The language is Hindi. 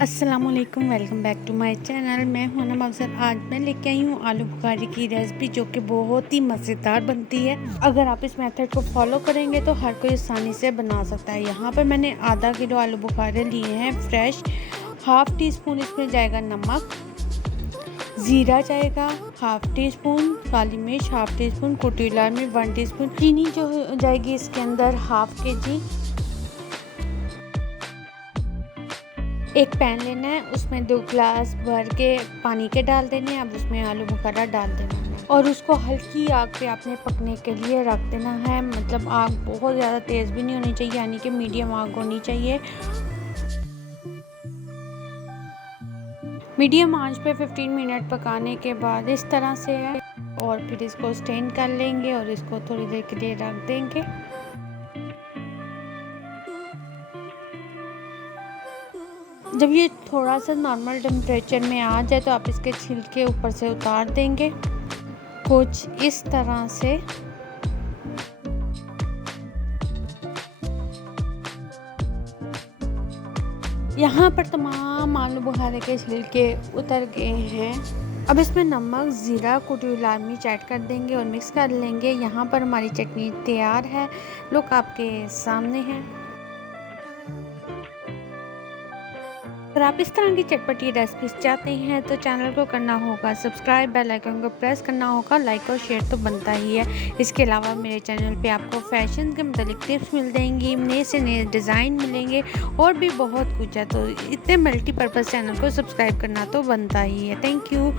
अस्सलामुअलैकुम, welcome back to my channel. मैं हूं नम अफजल। आज मैं लेके आई हूं आलू बुखारी की रेसिपी जो कि बहुत ही मज़ेदार बनती है। अगर आप इस मेथड को फॉलो करेंगे तो हर कोई आसानी से बना सकता है। यहाँ पर मैंने आधा किलो आलू बुखारे लिए हैं फ्रेश। हाफ़ टी स्पून इसमें जाएगा नमक, ज़ीरा जाएगा हाफ़ टी स्पून, काली मिर्च हाफ़ टी स्पून, कुटी लाल मिर्च 1 टीस्पून, चीनी जो जाएगी इसके अंदर हाफ़ केजी। एक पैन लेना है, उसमें 2 ग्लास भर के पानी के डाल देने हैं। अब उसमें आलू बुखारा डाल देना है और उसको हल्की आग पे आपने पकने के लिए रख देना है। मतलब आग बहुत ज़्यादा तेज़ भी नहीं होनी चाहिए, यानी कि मीडियम आग होनी चाहिए। मीडियम आंच पे 15 मिनट पकाने के बाद इस तरह से है और फिर इसको स्टेन कर लेंगे और इसको थोड़ी देर के लिए रख देंगे। जब ये थोड़ा सा नॉर्मल टेम्परेचर में आ जाए तो आप इसके छिलके ऊपर से उतार देंगे कुछ इस तरह से। यहाँ पर तमाम आलू बुखारे के छिलके उतर गए हैं। अब इसमें नमक, ज़ीरा, कुटी हुई लाल मिर्च ऐड कर देंगे और मिक्स कर लेंगे। यहाँ पर हमारी चटनी तैयार है। लुक आपके सामने है। अगर आप इस तरह की चटपटी रेसिपीज चाहते हैं तो चैनल को करना होगा सब्सक्राइब, बेल आइकन को प्रेस करना होगा, लाइक और शेयर तो बनता ही है। इसके अलावा मेरे चैनल पे आपको फैशन के मतलब टिप्स मिल जाएंगी, नए से नए डिज़ाइन मिलेंगे और भी बहुत कुछ है। तो इतने मल्टीपर्पज़ चैनल को सब्सक्राइब करना तो बनता ही है। Thank you.